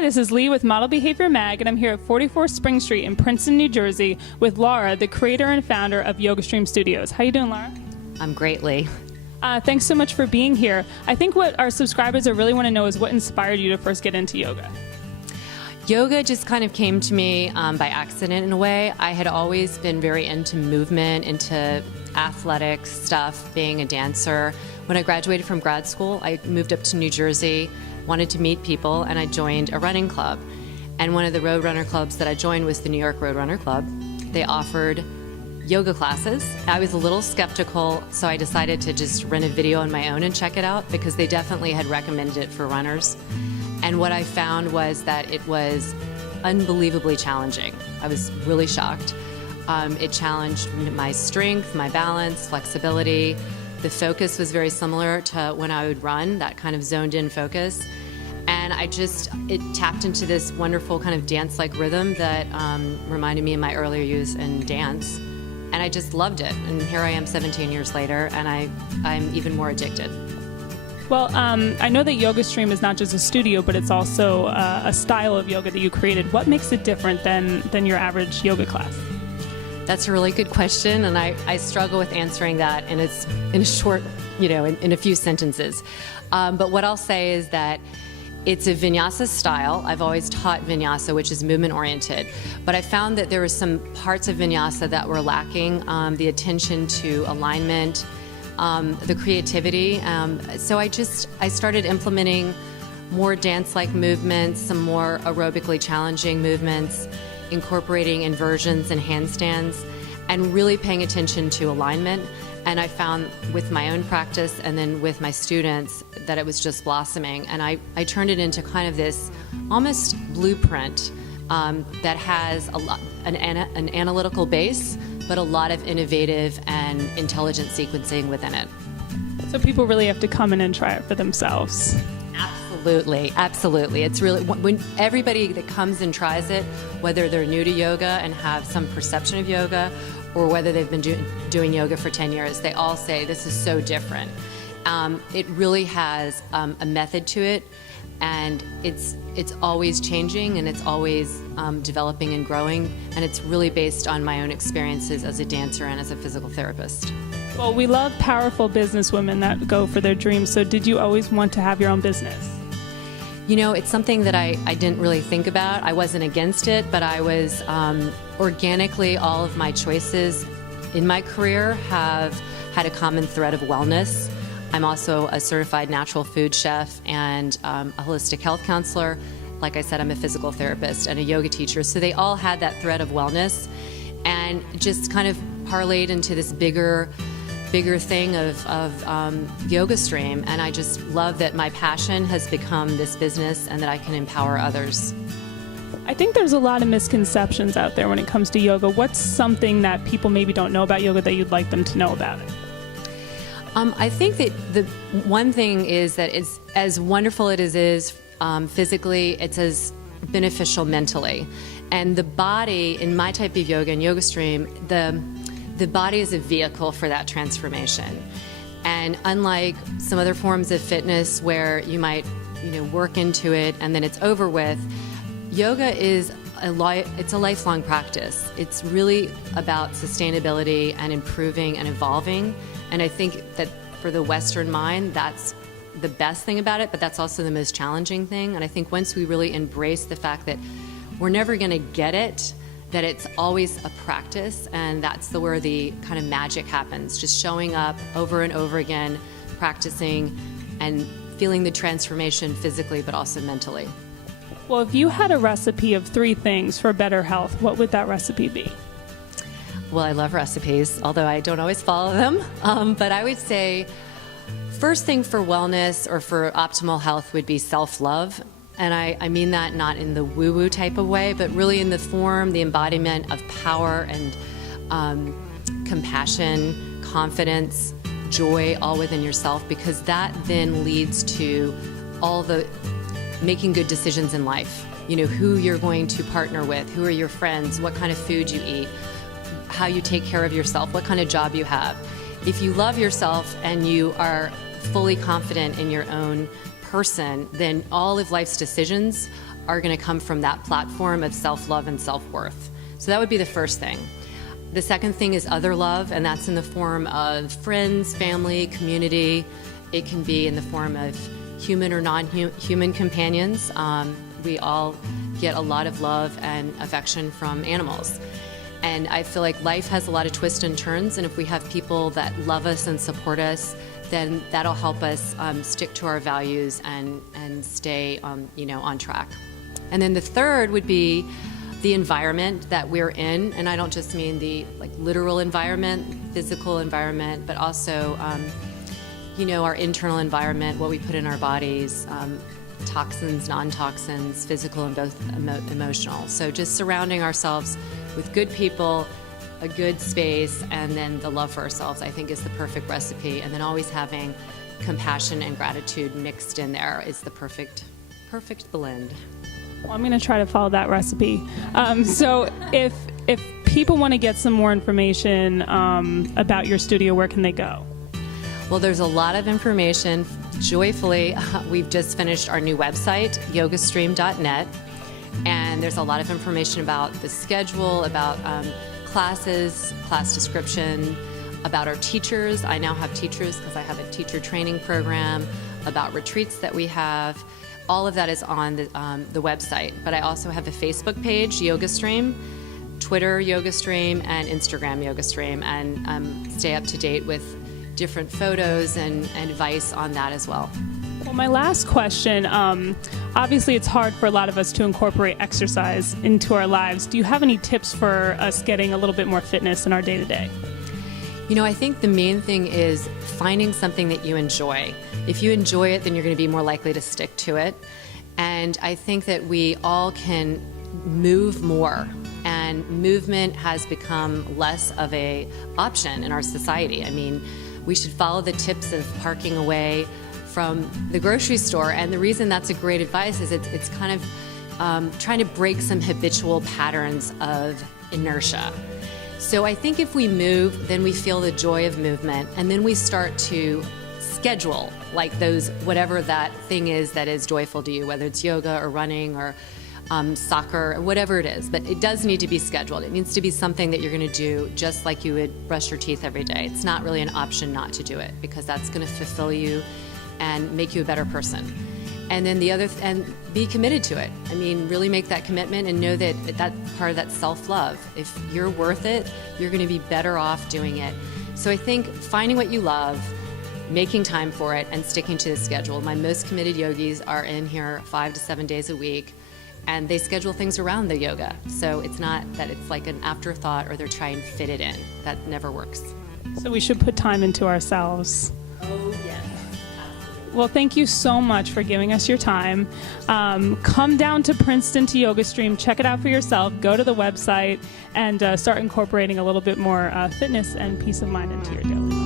Hi, this is Lee with Model Behavior Mag, and I'm here at 44 Spring Street in Princeton, New Jersey with Lara, the creator and founder of YogaStream Studios. How you doing, Lara? I'm great, Lee. Thanks so much for being here. I think what our subscribers really want to know is what inspired you to first get into yoga? Yoga just kind of came to me by accident in a way. I had always been very into movement, into athletics stuff, being a dancer. When I graduated from grad school, I moved up to New Jersey, wanted to meet people, and I joined a running club. And one of the Roadrunner clubs that I joined was the New York Roadrunner Club. They offered yoga classes. I was a little skeptical, so I decided to just rent a video on my own and check it out because they definitely had recommended it for runners. And what I found was that it was unbelievably challenging. I was really shocked. It challenged my strength, my balance, flexibility. The focus was very similar to when I would run, that kind of zoned in focus. And it tapped into this wonderful kind of dance-like rhythm that reminded me of my earlier years in dance. And I just loved it. And here I am 17 years later, and I'm even more addicted. Well, I know that YogaStream is not just a studio, but it's also a style of yoga that you created. What makes it different than your average yoga class? That's a really good question, and I struggle with answering that in a short, in a few sentences. But what I'll say is that it's a vinyasa style. I've always taught vinyasa, which is movement-oriented. But I found that there were some parts of vinyasa that were lacking, the attention to alignment, the creativity. So I started implementing more dance-like movements, some more aerobically challenging movements, incorporating inversions and handstands, and really paying attention to alignment. And I found with my own practice and then with my students that it was just blossoming. And I turned it into kind of this almost blueprint that has an analytical base, but a lot of innovative and intelligent sequencing within it. So people really have to come in and try it for themselves. Absolutely, absolutely. It's really, when everybody that comes and tries it, whether they're new to yoga and have some perception of yoga, or whether they've been doing yoga for 10 years, they all say this is so different. It really has a method to it, and it's always changing, and it's always developing and growing, and it's really based on my own experiences as a dancer and as a physical therapist. Well, we love powerful businesswomen that go for their dreams, so did you always want to have your own business? It's something that I didn't really think about. I wasn't against it, but I was organically, all of my choices in my career have had a common thread of wellness. I'm also a certified natural food chef and a holistic health counselor. Like I said, I'm a physical therapist and a yoga teacher. So they all had that thread of wellness and just kind of parlayed into this bigger thing of YogaStream, and I just love that my passion has become this business and that I can empower others. I think there's a lot of misconceptions out there when it comes to yoga. What's something that people maybe don't know about yoga that you'd like them to know about it? I think that the one thing is that it's as wonderful it is physically, it's as beneficial mentally. And the body, in my type of yoga and YogaStream, the body is a vehicle for that transformation. And unlike some other forms of fitness where you might, work into it and then it's over with, yoga is it's a lifelong practice. It's really about sustainability and improving and evolving. And I think that for the Western mind, that's the best thing about it, but that's also the most challenging thing. And I think once we really embrace the fact that we're never going to get it, that it's always a practice, and that's where the kind of magic happens, just showing up over and over again, practicing, and feeling the transformation physically, but also mentally. Well, if you had a recipe of 3 things for better health, what would that recipe be? Well, I love recipes, although I don't always follow them, but I would say first thing for wellness or for optimal health would be self-love. And I mean that not in the woo-woo type of way, but really in the form, the embodiment of power and compassion, confidence, joy, all within yourself, because that then leads to all the making good decisions in life. Who you're going to partner with, who are your friends, what kind of food you eat, how you take care of yourself, what kind of job you have. If you love yourself and you are fully confident in your own person, then all of life's decisions are going to come from that platform of self-love and self-worth. So that would be the first thing. The second thing is other love, and that's in the form of friends, family, community. It can be in the form of human or non-human companions. We all get a lot of love and affection from animals. And I feel like life has a lot of twists and turns, and if we have people that love us and support us, then that'll help us stick to our values and stay on track. And then the third would be the environment that we're in, and I don't just mean the literal environment, physical environment, but also our internal environment, what we put in our bodies, toxins, non-toxins, physical and both emotional. So just surrounding ourselves with good people, a good space, and then the love for ourselves, I think, is the perfect recipe. And then always having compassion and gratitude mixed in there is the perfect blend. Well, I'm going to try to follow that recipe. So if people want to get some more information about your studio, where can they go? Well, there's a lot of information. Joyfully, we've just finished our new website, YogaStream.net, and there's a lot of information about the schedule, about classes, class description, about our teachers. I now have teachers because I have a teacher training program, about retreats that we have. All of that is on the website. But I also have a Facebook page, YogaStream, Twitter, YogaStream, and Instagram, YogaStream, and stay up to date with different photos and advice on that as well. Well, my last question, obviously it's hard for a lot of us to incorporate exercise into our lives. Do you have any tips for us getting a little bit more fitness in our day-to-day? I think the main thing is finding something that you enjoy. If you enjoy it, then you're going to be more likely to stick to it. And I think that we all can move more, and movement has become less of an option in our society. I mean, we should follow the tips of parking away from the grocery store, and the reason that's a great advice is it's kind of trying to break some habitual patterns of inertia. So I think if we move, then we feel the joy of movement, and then we start to schedule those, whatever that thing is that is joyful to you, whether it's yoga or running or soccer, or whatever it is. But it does need to be scheduled. It needs to be something that you're going to do just like you would brush your teeth every day. It's not really an option not to do it, because that's going to fulfill you and make you a better person. And then and be committed to it. I mean, really make that commitment and know that that's part of that self-love. If you're worth it, you're going to be better off doing it. So I think finding what you love, making time for it, and sticking to the schedule. My most committed yogis are in here 5 to 7 days a week, and they schedule things around the yoga. So it's not that it's like an afterthought or they're trying to fit it in. That never works. So we should put time into ourselves. Oh, yes. Well, thank you so much for giving us your time. Come down to Princeton to YogaStream. Check it out for yourself. Go to the website and start incorporating a little bit more fitness and peace of mind into your daily life.